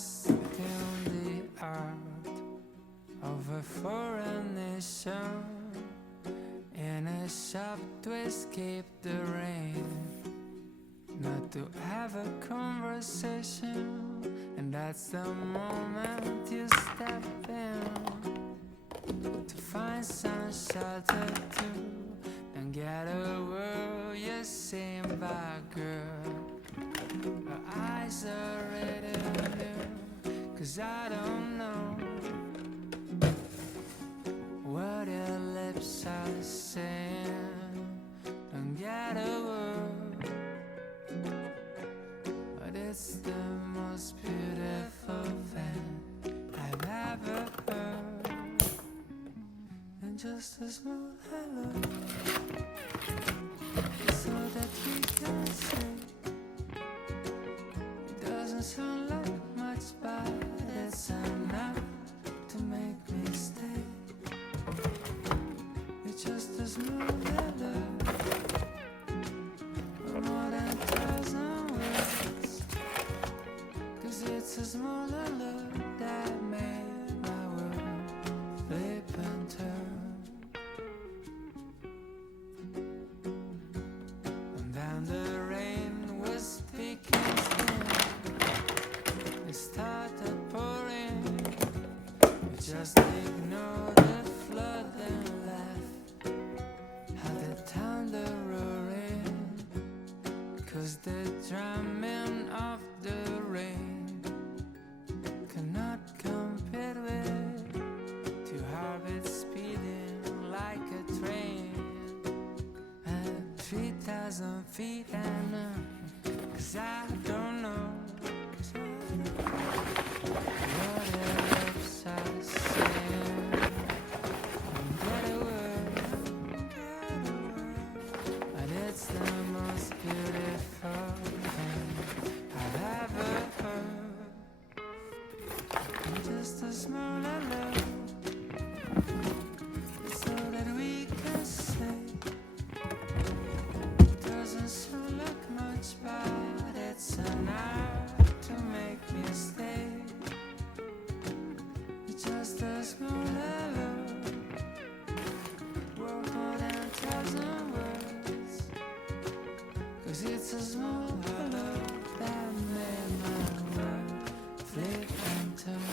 lost in the art of a foreign nation, in a shop to escape the rain, not to have a conversation. And that's the moment you step in to find some shelter too. Don't get a word you're saying by girl. Her eyes are ready on you, 'cause I don't know what your lips are saying. Don't get a word, but it's the most beautiful thing I've ever heard. And just a small hello, so that we can say, it doesn't sound like much, but it's enough to make me stay. It's just a small hello, more than 1,000 words, 'cause it's a small hello that made my world flip and turn. And then the rain was speaking still. It started pouring. We just ignored the flood and left, had the thunder roaring, 'cause the drumming of the rain cannot compare with two heartbeats speeding like a train at 3,000 feet and 'cause I don't know what your lips are saying. Don't get a word, but it's the most beautiful thing I've ever heard. Just a small hello, so that we can say, it doesn't sound like much, but it's enough to make me stay. It's just a small hello, worth more than 1,000 words, 'cause it's a small hello that made my world flip and turn.